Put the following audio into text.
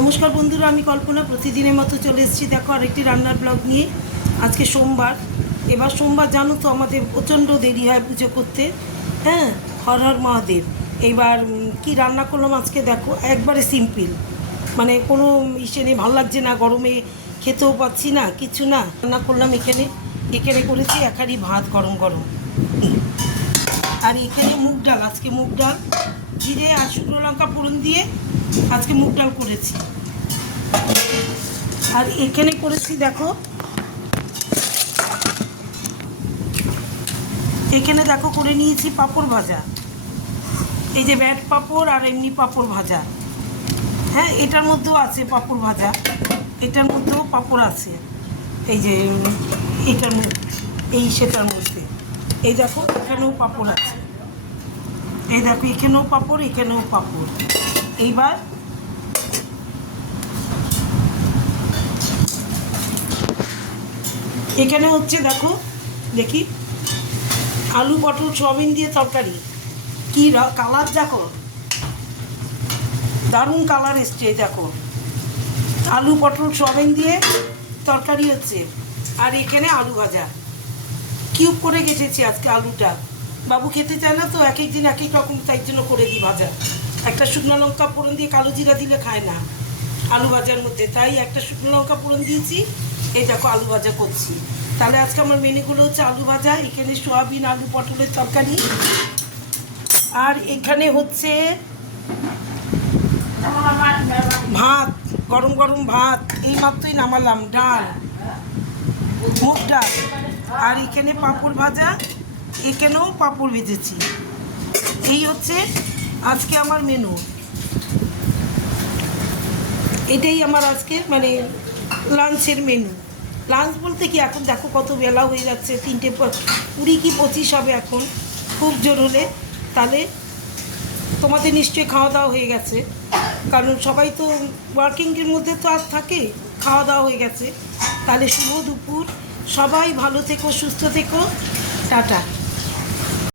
নমস্কার বন্ধুরা, আমি কল্পনা প্রতিদিনের মতো চলে এসেছি দেখো আরেকটি রান্নার ব্লগ নিয়ে। আজকে সোমবার। এবার সোমবার জানো তো আমাদের প্রচণ্ড দেরি হয় পুজো করতে। হ্যাঁ, হর হর মহাদেব। এবার কি রান্না করলাম আজকে দেখো, একবারে সিম্পল, মানে কোনো ইসে নেই, ভালো লাগছে না, গরমে খেতেও পাচ্ছি না, কিছু না। রান্না করলাম এখানে করেছি এক হাঁড়ি ভাত গরম গরম, আর এখানে মুগ ডাল। আজকে মুগ ডাল জিরে আর শুকনো লঙ্কা ফোড়ন দিয়ে আজকে মুগ ডাল করেছি। আর এখানে করেছি দেখো, এখানে দেখো করে নিয়েছি পাঁপড় ভাজা। এই যে ব্যাট পাঁপড় আর এমনি পাঁপড় ভাজা। হ্যাঁ, এটার মধ্যেও আছে পাঁপড় ভাজা, এটার মধ্যেও পাঁপড় আছে। এই যে এটার মধ্যে, এই সেটার মধ্যে এই দেখো এখানেও পাঁপড় আছে। এই দেখো এখানেও পাঁপড়, এখানেও পাঁপড়। এইবার এখানে হচ্ছে দেখো, দেখি আলু পটল সয়াবিন দিয়ে তরকারি। কি কালার দেখো, দারুণ কালার এসছে। দেখো আলু পটল সয়াবিন দিয়ে তরকারি হচ্ছে, আর এখানে আলু ভাজা কিউব করে কেটেছি আজকে আলুটা। বাবু খেতে চায় না তো, এক এক দিন এক এক রকম, তাই জন্য করে দিই ভাজা। একটা শুকনো লঙ্কা ফোড়ন দিয়ে কালো জিরা দিলে খায় না আলু ভাজার মধ্যে, তাই একটা শুকনো লঙ্কা ফোড়ন দিয়েছি। এই দেখো আলু ভাজা করছি। তাহলে আজকে আমার মেনুগুলো হচ্ছে আলু ভাজা, এখানে সয়াবিন আলু পটলের তরকারি, আর এখানে হচ্ছে ভাত, গরম গরম ভাত, এই মাত্রই নামালাম, ডাল, মুগ ডাল, আর এখানে পাঁপড় ভাজা, এখানেও পাঁপড় ভেজেছি। এই হচ্ছে আজকে আমার মেনু। এটাই আমার আজকে মানে লাঞ্চের মেনু। লাঞ্চ বলতে কি, এখন দেখো কত বেলা হয়ে যাচ্ছে, 3:20 কি 25 হবে এখন, খুব জোর হলে। তাহলে তোমাদের নিশ্চয়ই খাওয়া দাওয়া হয়ে গেছে, কারণ সবাই তো ওয়ার্কিংয়ের মধ্যে তো আর থাকে, খাওয়া দাওয়া হয়ে গেছে। তাহলে শুভ দুপুর, সবাই ভালো থেকো, সুস্থ থেকো, টাটা।